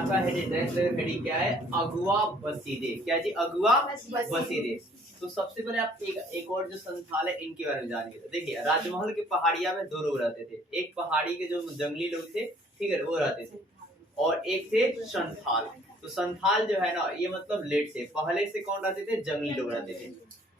आपका हेडी क्या है? अगुआ बसीरे। क्या जी? अगुआ बसीरे। तो सबसे पहले आप एक और जो संथाल है इनके बारे में जानिए। देखिए राजमहल के पहाड़िया में दो लोग रहते थे। एक पहाड़ी के जो जंगली लोग थे, ठीक है, वो रहते थे, और एक थे संथाल। तो संथाल जो है ना, ये मतलब लेट से, पहले से कौन रहते थे? जंगली लोग रहते थे।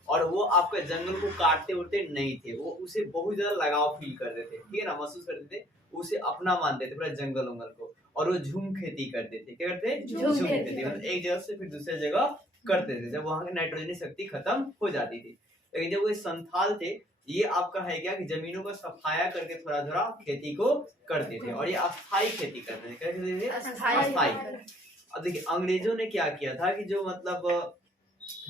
और वो आपके जंगल को काटते उड़ते नहीं थे, वो उसे बहुत ज्यादा लगाव फील करते थे, ठीक है ना, महसूस करते थे, उसे अपना मानते थे पूरा जंगल वंगल को। और वो झूम खेती करते थे। क्या करते? झूम खेती। मतलब एक जगह से फिर दूसरे जगह करते थे जब वहां की नाइट्रोजन शक्ति खत्म हो जाती थी। लेकिन जब वो संथाल थे, ये आपका है क्या कि जमीनों का सफाया करके थोड़ा थोड़ा खेती को करते थे, और ये अस्थाई खेती करते थे। क्या करते थे? अस्थाई। अब देखिए अंग्रेजों ने क्या किया था कि जो मतलब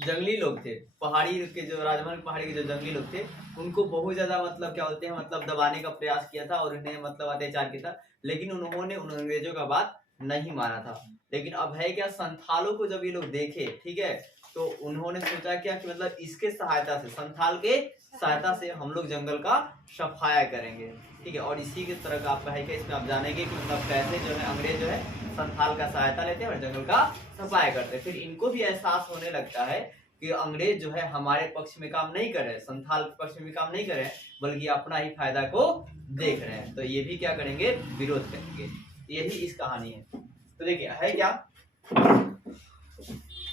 जंगली लोग थे, पहाड़ी के जो राजमहल पहाड़ी के जो जंगली लोग थे, उनको बहुत ज्यादा मतलब क्या बोलते हैं, मतलब दबाने का प्रयास किया था और उन्हें मतलब अत्याचार किया था। लेकिन उन्होंने उन अंग्रेजों का बात नहीं माना था। लेकिन अब है क्या, संथालों को जब ये लोग देखे, ठीक है, तो उन्होंने सोचा क्या कि मतलब इसके सहायता से, संथाल के सहायता से हम लोग जंगल का सफाया करेंगे, ठीक है। और इसी के तरह का आपका है क्या, इसमें आप जानेंगे कि मतलब कैसे जो है अंग्रेज जो है संथाल का सहायता लेते हैं और जंगल का सफाया करते हैं। फिर इनको भी एहसास होने लगता है कि अंग्रेज जो है हमारे पक्ष में काम नहीं कर रहे, संथाल के पक्ष में भी काम नहीं कर रहे हैं, बल्कि अपना ही फायदा को देख रहे हैं। तो ये भी क्या करेंगे? विरोध करेंगे। यही इस कहानी है। तो देखिए है क्या,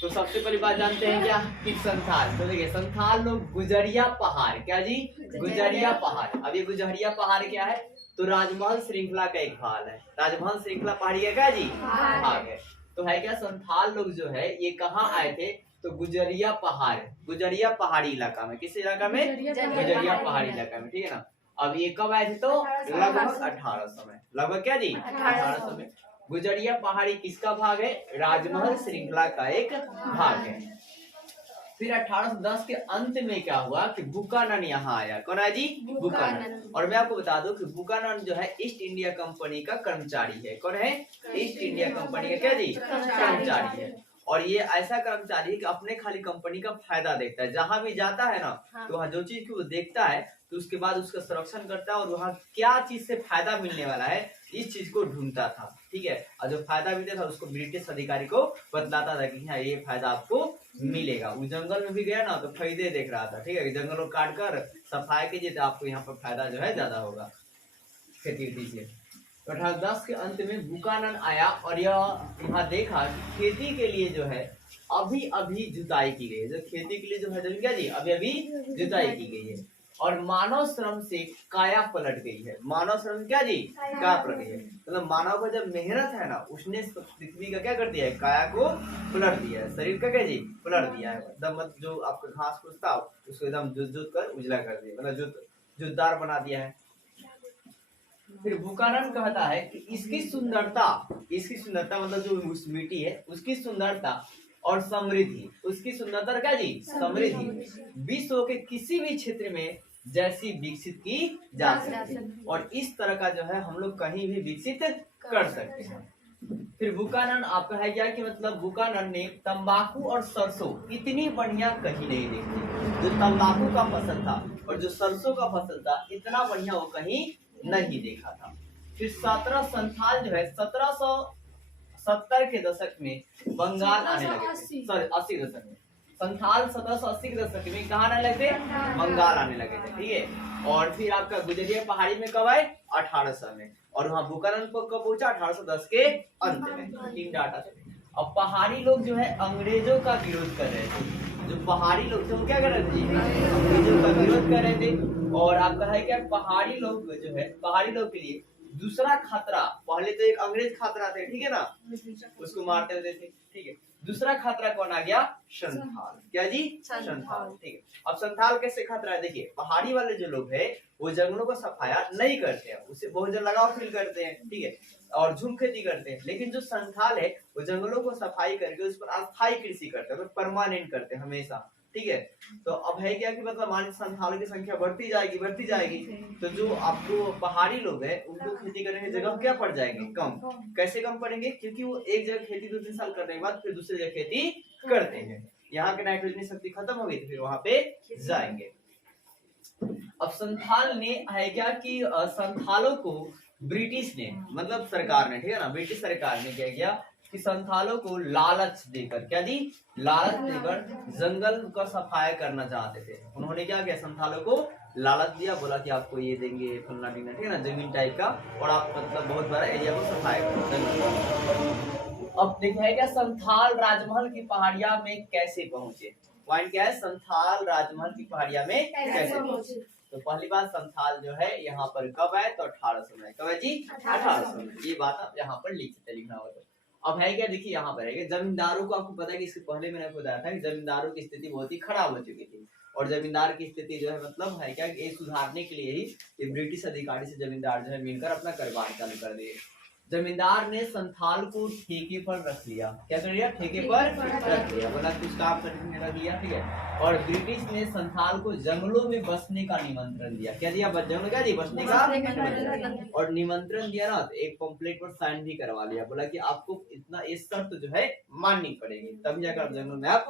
तो सबसे पहली बात जानते हैं क्या कि संथाल। तो देखिए संथाल लोग गुजरिया पहाड़, क्या जी? गुजरिया पहाड़। अब ये गुजरिया पहाड़ क्या है? तो राजमहल श्रृंखला का एक भाग है। राजमहल श्रृंखला पहाड़ी का क्या जी? भाग है। तो है क्या, संथाल लोग जो है ये कहाँ आए थे? तो गुजरिया पहाड़, गुजरिया पहाड़ी इलाका में। किस इलाका में? गुजरिया पहाड़ी इलाका में, ठीक है ना। अब ये कब आए थे? तो लगभग 1800 में। लगभग क्या जी? 1800 में। गुजरिया पहाड़ी किसका भाग है? राजमहल श्रृंखला का एक भाग है। फिर 1810 के अंत में क्या हुआ कि बुकानन यहाँ आया। कौन आया जी? बुकानन। और मैं आपको बता दूं कि बुकानन जो है ईस्ट इंडिया कंपनी का कर्मचारी है। कौन है? ईस्ट इंडिया कंपनी का क्या जी? कर्मचारी है। और ये ऐसा कर्मचारी है कि अपने खाली कंपनी का फायदा देखता है। जहां भी जाता है ना, तो वहाँ जो चीज को देखता है तो उसके बाद उसका संरक्षण करता है, और वहाँ क्या चीज से फायदा मिलने वाला है इस चीज को ढूंढता था, ठीक है। और जो फायदा मिलता था उसको ब्रिटिश अधिकारी को बतलाता था कि हाँ ये फायदा आपको मिलेगा। वो जंगल में भी गया ना तो फायदे देख रहा था, ठीक है, जंगल को काट कर सफाई कीजिए तो आपको यहाँ पर फायदा जो है ज्यादा होगा खेती से। तो 1810 के अंत में बुकानन आया और यहाँ देखा कि खेती के लिए जो है अभी अभी जुताई की गई है। जो खेती के लिए जो है क्या जी? अभी अभी जुताई की गई है, और मानव श्रम से काया पलट गई है। मानव श्रम क्या जी? काया पलट गई है। मतलब मानव का जब मेहनत है ना, उसने पृथ्वी का क्या कर दिया है? काया को पलट दिया है। शरीर का क्या जी? पलट दिया है। एकदम जो आपका घास फूस था उसको एकदम जुत जुत कर उजला कर दिया, मतलब जुतदार बना दिया है। फिर बुकानन कहता है कि इसकी सुंदरता मतलब जो उस मिट्टी है उसकी सुंदरता और समृद्धि, उसकी सुंदरता क्या जी? समृद्धि विश्व के किसी भी क्षेत्र में जैसी विकसित की जा सकती है, और इस तरह का जो है हम लोग कहीं भी विकसित कर सकते हैं। फिर बुकानन आपका है क्या कि मतलब बुकानन ने तंबाकू और सरसों इतनी बढ़िया कहीं नहीं देखी। जो तंबाकू का फसल था और जो सरसों का फसल था, इतना बढ़िया वो कहीं नहीं देखा था। फिर 17 संथाल जो है 1770 के दशक में बंगाल आने लगे थे। सॉरी 80 दशक में संथाल 1780 के दशक में कहाँ आने लगे थे? बंगाल आने लगे थे, ठीक है। और फिर आपका गुजरिया पहाड़ी में कब आए? 1800 में। और वहाँ बुकानन को कब पहुंचा? 1810 के अंत में। तीन डाटा थे। अब पहाड़ी लोग जो है अंग्रेजों का विरोध कर रहे थे। जो पहाड़ी लोग थे वो क्या कर रहे थे? अंग्रेजों का विरोध कर रहे थे। और आपका है क्या, पहाड़ी लोग जो है, पहाड़ी लोग के लिए दूसरा खतरा, पहले तो एक अंग्रेज खतरा थे, ठीक है ना, उसको मारते होते थे, ठीक है। दूसरा खतरा कौन आ गया? संथाल। क्या जी? संथाल, ठीक है। अब संथाल कैसे खतरा है? देखिए पहाड़ी वाले जो लोग है वो जंगलों को सफाया नहीं करते हैं, उससे बहुत ज्यादा लगाव फील करते हैं, ठीक है, और झूम खेती करते हैं। लेकिन जो संथाल है वो जंगलों को सफाई करके उस पर अस्थायी कृषि करते हैं, परमानेंट करते हैं हमेशा, ठीक है। तो अब है क्या कि मतलब मान संथालों की संख्या बढ़ती जाएगी, तो जो आपको पहाड़ी लोग हैं उनको खेती करने की जगह क्या पड़ जाएंगे? कम। कैसे कम पड़ेंगे? क्योंकि वो एक जगह खेती 2-3 साल करने के बाद फिर दूसरी जगह खेती करते हैं। यहाँ की नाइट्रोजन शक्ति खत्म हो गई तो फिर वहां पे जाएंगे। अब संथाल ने है क्या कि संथालों को ब्रिटिश ने, मतलब सरकार ने, ठीक है ना, ब्रिटिश सरकार ने क्या किया कि संथालों को लालच देकर, क्या दी, लालच देकर जंगल का सफाया करना चाहते थे। उन्होंने क्या किया, संथालों को लालच दिया, बोला कि आपको ये देंगे फलना ढीना, ठीक है ना, जमीन टाइप का, और आप मतलब बहुत बड़ा एरिया को सफाया करो। अब देखा है क्या, संथाल राजमहल की पहाड़िया में कैसे पहुंचे। पॉइंट क्या है, संथाल राजमहल की पहाड़िया में कैसे पहुंचे। तो पहली बात, संथाल जो है यहाँ पर कब आए, तो 1800 में। कब है जी, 1800 में। ये बात आप यहाँ पर लिख सकते, लिखना होगा। अब है क्या, देखिए यहाँ पर है, जमींदारों को आपको पता है कि इससे पहले मैंने आपको बताया था कि जमींदारों की स्थिति बहुत ही खराब हो चुकी थी, और जमींदार की स्थिति जो है मतलब है क्या, ये सुधारने के लिए ही ये ब्रिटिश अधिकारी से जमींदार जो है मिलकर अपना कारोबार चालू कर दिए। जमींदार ने संथाल को ठेके पर रख लिया, क्या कर लिया, ठेके पर रख लिया, बोला कुछ काम करने में रख लिया, ठीक है। और ब्रिटिश ने संथाल को जंगलों में बसने का निमंत्रण दिया, क्या दिया, जंगलों क्या दिया, बसने का, और निमंत्रण दिया ना, तो एक पंपलेट पर साइन भी करवा लिया, बोला कि आपको इतना इस शर्त जो है माननी पड़ेगी, तब जाकर आप जंगलों में आप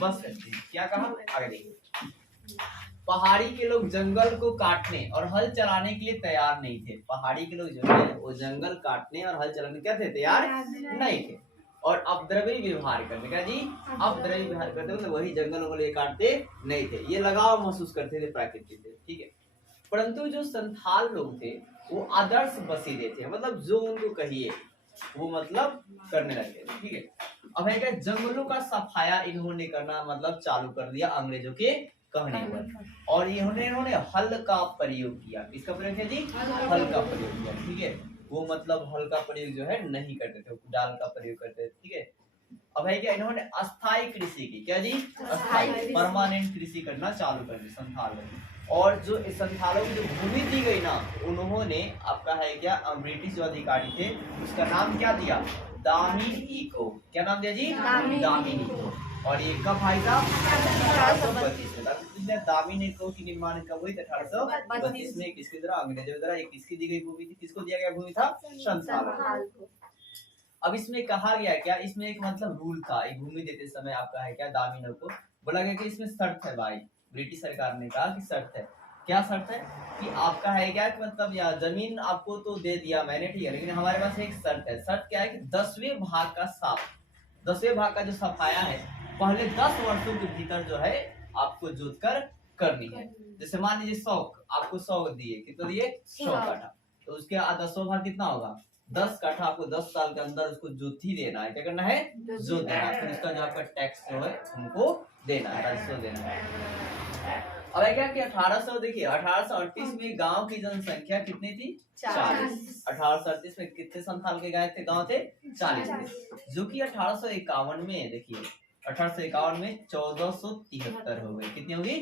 बस सकते हैं। क्या कहा, आगे देखिए, पहाड़ी के लोग जंगल को काटने और हल चलाने के लिए तैयार नहीं थे। पहाड़ी के लोग जो है वो जंगल काटने और हल चलाने क्या थे, तैयार नहीं थे। और अपद्रवी व्यवहार करने का जी, अपद्रवी व्यवहार करते मतलब वही जंगल को काटते नहीं थे, ये लगाव महसूस करते थे प्रकृति से, ठीक है। परंतु जो संथाल लोग थे वो आदर्श बसीले थे, मतलब जो उनको कहिए वो मतलब करने लगे, ठीक है। अब है क्या, जंगलों का सफाया इन्होंने करना मतलब चालू कर दिया अंग्रेजों के कहने पर, और इन्होंने हल का प्रयोग किया। किसका प्रयोग है जी, हल का प्रयोग किया, ठीक है। वो मतलब हल का प्रयोग जो है नहीं करते थे, डाल का प्रयोग करते थे, ठीक है। अब है क्या, इन्होंने अस्थायी कृषि की, क्या जी, अस्थायी परमानेंट कृषि करना चालू कर दी संथालों ने। और जो संथालों की जो भूमि दी गई ना, उन्होंने आपका है क्या, ब्रिटिश जो अधिकारी थे उसका नाम क्या दिया, दामिनी को, क्या नाम दिया जी, दामिनी को। और ये कब भाई साहब, 1832 में दामिनी को की निर्माण कब हुई, 1832 में। किसके द्वारा, अंग्रेजों द्वारा। एक किसकी दी गई भूमि थी, किसको दिया गया भूमि था, संथाल को। अब इसमें कहा गया क्या, इसमें एक मतलब रूल था, एक भूमि देते समय आपका है क्या, दामिनों को बोला गया कि इसमें शर्त है भाई, ब्रिटिश सरकार ने कहा कि शर्त है, क्या शर्त है, कि आपका है क्या कि मतलब या जमीन आपको तो दे दिया मैंने, ठीक है, लेकिन हमारे पास एक शर्त है। शर्त क्या है कि 10वें भाग का साफ, 10वें भाग का जो सफाया है पहले 10 वर्षों के भीतर जो है आपको जोत कर करनी है। जैसे मान लीजिए 100, आपको 100 दिए, कितना दिए, 100 काठा, तो उसके 10वां भाग कितना होगा, 10 काठा। आपको 10 साल के अंदर उसको जोत ही देना है, क्या करना है, जोत देना है, फिर उसका जो आपका टैक्स जो है उनको देना है, राजस्व देना है। अब है क्या कि 1800 देखिए 1838 में गांव की जनसंख्या कितनी थी, 40। 1838 में कितने संथाल के गांव थे, 40 थे, जो कि 1851 में देखिए 1851 में 1473 हो गई, कितनी होगी,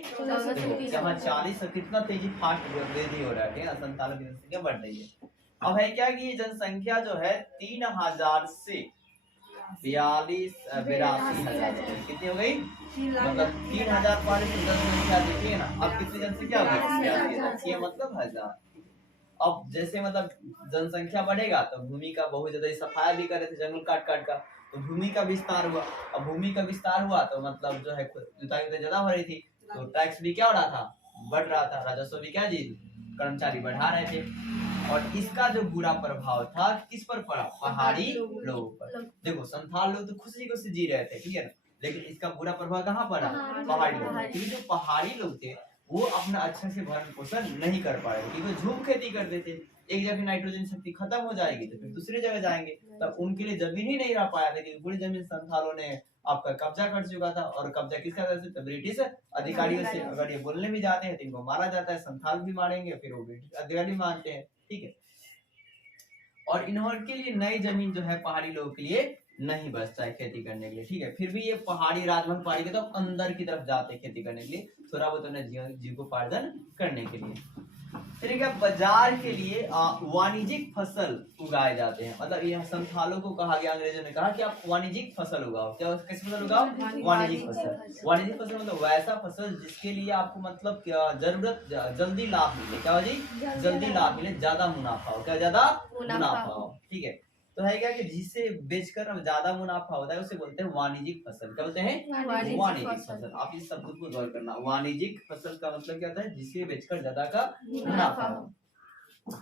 जहाँ 40 और कितना तेजी फास्ट वृद्धि हो रहा है, संतानों की जनसंख्या बढ़ रही है। अब है क्या कि जनसंख्या जो है 3000 से 82,000 कितनी हो गई, मतलब 3000 पर जनसंख्या देखिए ना, अब कितनी जनसंख्या हो गई, ये मतलब 1000। अब जैसे मतलब जनसंख्या बढ़ेगा तो भूमि का बहुत ज्यादा सफाया भी कर रहे थे जंगल काट काट का, तो भूमि का विस्तार हुआ। अब भूमि का विस्तार हुआ तो मतलब जो है जुताई ज्यादा हो रही थी, तो टैक्स भी क्या हो रहा था, बढ़ रहा था, राजस्व भी क्या जी, कर्मचारी बढ़ा रहे थे। और इसका जो बुरा प्रभाव था किस पर पड़ा, पहाड़ी लोगों पर। देखो संथाल लोग तो खुशी खुशी जी रहे थे, ठीक है ना, लेकिन इसका बुरा प्रभाव कहाँ पड़ा, पहाड़ी लोग, क्योंकि जो पहाड़ी लोग थे वो अपना अच्छे से भरण पोषण नहीं कर पाए, क्योंकि झूम खेती करते थे। एक जगह नाइट्रोजन शक्ति खत्म हो जाएगी तो फिर दूसरी जगह जाएंगे, तब उनके लिए जमीन ही नहीं रह पाया, लेकिन पूरी जमीन संथालों ने आपका कब्जा कर चुका था। और कब्जा किसका वजह से, ब्रिटिश अधिकारियों से। अगर ये बोलने भी जाते हैं तो इनको मारा जाता है, संथाल भी मारेंगे, फिर वो ब्रिटिश अधिकारी मानते हैं, ठीक है। और इन्होंने के लिए नई जमीन जो है पहाड़ी लोगों के लिए नहीं बचता है खेती करने के लिए, ठीक है। फिर भी ये पहाड़ी राजमहल पहाड़ी के तो अंदर की तरफ जाते हैं खेती करने के लिए, थोड़ा बहुत उन्हें जीविकोपार्जन करने के लिए। फिर क्या, बाजार के लिए वाणिज्यिक फसल उगाए जाते हैं। मतलब यह संथालों को कहा गया, अंग्रेजों ने कहा कि आप वाणिज्यिक फसल उगाओ। क्या कैसे फसल उगाओ, वाणिज्यिक फसल। वाणिज्यिक फसल मतलब वैसा फसल जिसके लिए आपको मतलब जरूरत जल्दी लाभ मिले, क्या हो जी, जल्दी लाभ मिले, ज्यादा मुनाफा हो, क्या ज्यादा मुनाफा हो, ठीक है। तो है क्या कि जिससे बेचकर अब ज्यादा मुनाफा होता है उसे बोलते हैं वाणिज्यिक फसल। क्या बोलते हैं, वाणिज्यिक फसल। आप इस शब्द को गौर करना, वाणिज्यिक फसल का मतलब क्या होता है, जिसे बेचकर ज्यादा का मुनाफा हो।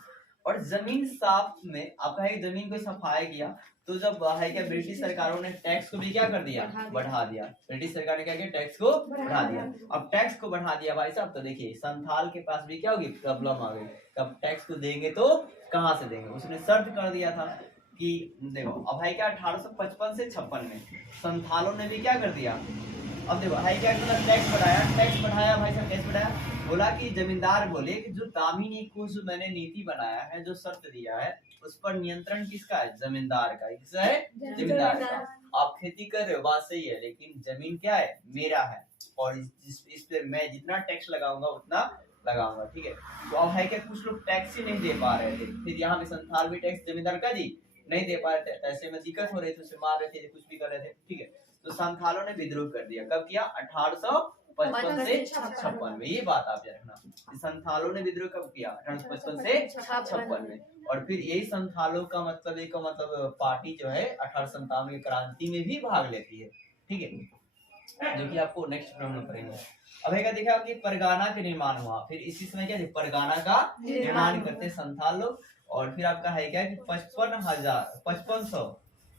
और जमीन साफ में आपका है, जमीन को सफाया किया तो जब है क्या ब्रिटिश सरकारों ने टैक्स को भी क्या कर दिया, बढ़ा दिया। ब्रिटिश सरकार ने क्या किया, टैक्स को बढ़ा दिया। अब टैक्स को बढ़ा दिया भाई साहब, तो देखिए संथाल के पास भी क्या होगी, प्रॉब्लम आ गई। अब टैक्स को देंगे तो कहाँ से देंगे, उसने शर्त कर दिया था कि देखो अब है क्या 1855 से 56 में संथालों ने भी क्या कर दिया, अब देखो है क्या टैक्स बढ़ाया भाई साहब, कैसे बढ़ाया, बोला कि जमींदार बोले कि जो दामिनी कुछ मैंने नीति बनाया है, जो शर्त दिया है, उस पर नियंत्रण किसका है, जमींदार का। किसका है, जमींदार का। आप खेती कर रहे हो, बात सही है, लेकिन जमीन क्या है, मेरा है, और इस पे मैं जितना टैक्स लगाऊंगा उतना लगाऊंगा, ठीक है। तो अब है क्या कुछ लोग टैक्स ही नहीं दे पा रहे थे, फिर यहाँ पे संथाल भी टैक्स जमींदार का दी नहीं दे पा रहे थे, ऐसे में दिक्कत हो रही थी, उसे मार रहे थे, कुछ भी कर रहे थे, ठीक है। तो संथालों ने विद्रोह कर दिया, कब किया, 1855 से 56 में। ये बात आप रखना, संथालों ने विद्रोह कब किया, 1855 से 56 में। और फिर यही संथालों का मतलब एक मतलब पार्टी जो है 1857 की क्रांति में भी भाग लेती है, ठीक है, जो कि आपको नेक्स्ट प्रॉब्लम पढ़ेंगे। अब है देखा कि परगाना का निर्माण हुआ, फिर इसी समय क्या परगाना का निर्माण करते संथाल लोग। और फिर आपका है क्या कि 5500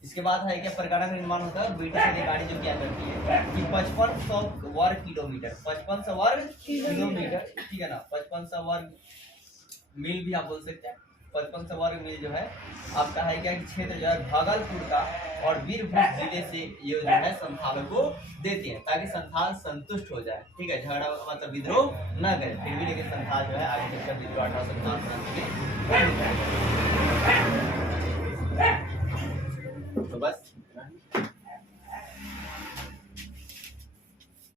इसके बाद है क्या परगाना का निर्माण होता है। ब्रिटिश अधिकारी जो क्या करती है कि 5500 वर्ग किलोमीटर, 5500 वर्ग किलोमीटर, ठीक है ना, 5500 वर्ग मील भी आप बोल सकते हैं। 5500 वर्ग मील जो है आपका है क्या कि क्षेत्र जो है भागलपुर का और बीरभूम जिले से ये जो है संथालों को देते हैं, ताकि संथाल संतुष्ट हो जाए, ठीक है, झगड़ा मतलब विद्रोह न करे। फिर भी लेकिन संथाल जो है आगे चलकर विद्रोह 1857 में। तो बस